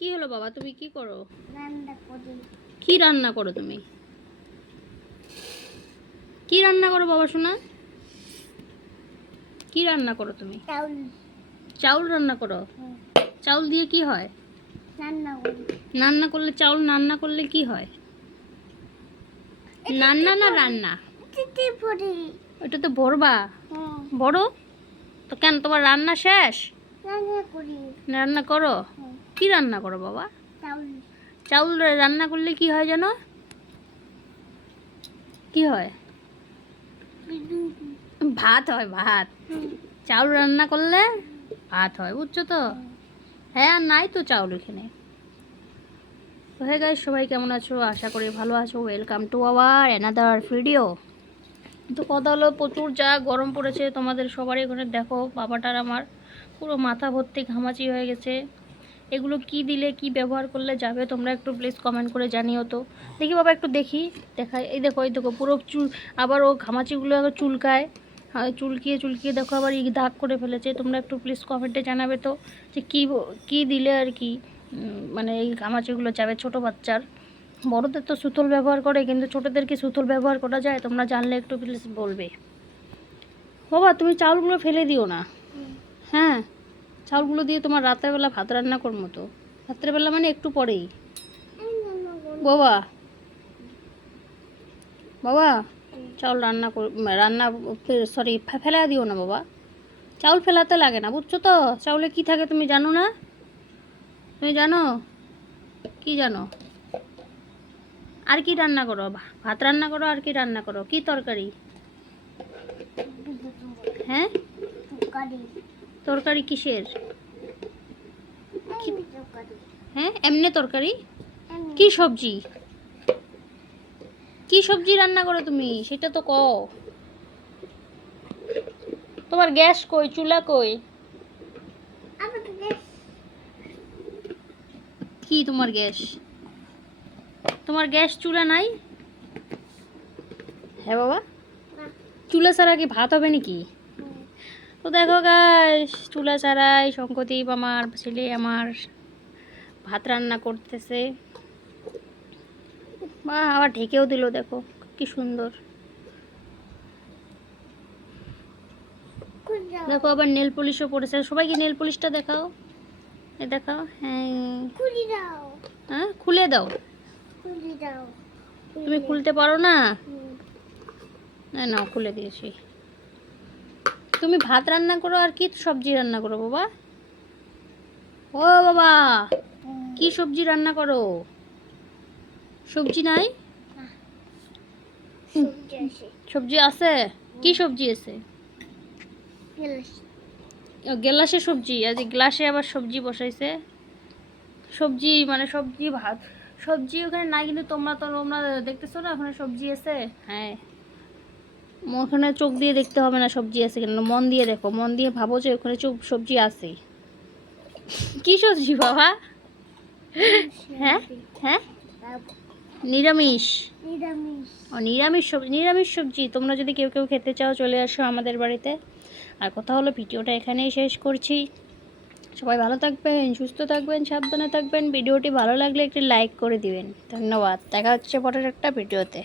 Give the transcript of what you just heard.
কি হলো বাবা, তুমি কি করো? রান্না করি। কি রান্না করো তুমি? কি রান্না করো বাবা শোনা? কি রান্না করো তুমি? চাউল। চাউল রান্না করো? হুম, চাউল দিয়ে কি হয়? রান্না করি। রান্না করলে চাউল রান্না করলে কি হয়? রান্না না রান্না? চিঠি পড়ি। ওটা তো ভরবা। হুম, বড় তো কেন, তোমার রান্না শেষ? রান্না করি। রান্না করো? হুম, কি রান্না করো বাবা? চাউল। চাউল রান্না করলে কি হয় জানো? কি হয়? ভাত হয়, ভাত। হুম, চাউল রান্না করলে ভাত হয়, বুঝছো তো? হ্যাঁ, আর নাই তো চাউল এখানে। তো হে গাইস, সবাই কেমন আছো? আশা করি ভালো আছো। Welcome to our another video. তো কথা হলো, প্রচুর যা গরম পড়েছে তোমাদের সবারই ঘরে, দেখো বাবাটার আমার পুরো মাথা ভর্তি ঘামাচি হয়ে গেছে। এগুলো কি দিলে কি ব্যবহার করলে যাবে, তোমরা একটু প্লিজ কমেন্ট করে জানিও তো। দেখি বাবা, একটু দেখি, দেখাই। এই দেখো, এই দেখো পুরো চুল, আবার ও ঘামাচিগুলো আবার চুলকায়। চুলকিয়ে চুলকিয়ে দেখো আবার দাগ করে ফেলেছে। তোমরা একটু প্লিজ কমেন্টে জানাবে তো যে কী দিলে আর কি মানে এই ঘামাচিগুলো যাবে ছোটো বাচ্চার। বড়দের তো সুতোল ব্যবহার করে, কিন্তু ছোটোদের কি সুতোল ব্যবহার করা যায়? তোমরা জানলে একটু প্লিজ বলবে। বাবা তুমি চাউলগুলো ফেলে দিও না। হ্যাঁ, চাউলগুলো দিয়ে তোমার রাত্রেবেলা ভাত রান্না করবো তো। রাত্রেবেলা মানে একটু পরেই। বাবা, বাবা চাউল রান্না রান্না সরি ফেলা দিও না বাবা। চাউল ফেলাতে লাগে না, বুঝছো তো? চাউলে কি থাকে তুমি জানো না? তুমি জানো? কি জানো? আর কি রান্না করো? ভাত রান্না করো, আর কি রান্না করো? কি তরকারি? হ্যাঁ, তরকারি কিসের? হ্যাঁ, এমনি তরকারি? কি সবজি? কি সবজি রান্না করো তুমি সেটা তো কও। তোমার গ্যাস কই, চুলা কই? কি তোমার গ্যাস? তোমার গ্যাস চুলা নাই? হ্যাঁ বাবা, চুলা ছাড়া কি ভাত হবে নাকি? তো দেখো গাইস, চুলা ছাড়াই শঙ্কদীপ আমার ছেলে আমার ভাত রান্না করতেছে। বা আবার ঢেকেও দিল, দেখো কি সুন্দর। দেখো আবার নেল পলিশও পড়েছে। সবাইকে নেল পলিশটা দেখাও, এ দেখাও। হ্যাঁ, হ্যাঁ খুলে দাও। তুমি খুলতে পারো না? না না, খুলে দিয়েছি। তুমি ভাত রান্না করো আর কি সবজি রান্না করো বাবা? ও বাবা, কি সবজি রান্না করো? সবজি নাই? সবজি আছে? কি সবজি আছে? গ্লাসে সবজি, আজ গ্লাসে আবার সবজি বসাইছে। সবজি মানে সবজি ভাত, সবজি ওখানে নাই, কিন্তু তোমরা দেখতেছো না ওখানে সবজি আছে। হ্যাঁ, ওখানে চোখ দিয়ে দেখতে হবে না সবজি আছে কিনা, মন দিয়ে দেখো, মন দিয়ে ভাবো যে ওখানে সবজি আছে। কি সবজি বাবা? হ্যাঁ, হ্যাঁ নিরামিষ। ও নিরামিষ সবজি, নিরামিষ সবজি। তোমরা যদি কেউ কেউ খেতে চাও চলে আসো আমাদের বাড়িতে। আর কথা হলো, ভিডিওটা এখানেই শেষ করছি। সবাই ভালো থাকবেন, সুস্থ থাকবেন, সাবধানে থাকবেন। ভিডিওটি ভালো লাগলে একটি লাইক করে দিবেন। ধন্যবাদ। দেখা হচ্ছে পরের একটা ভিডিওতে।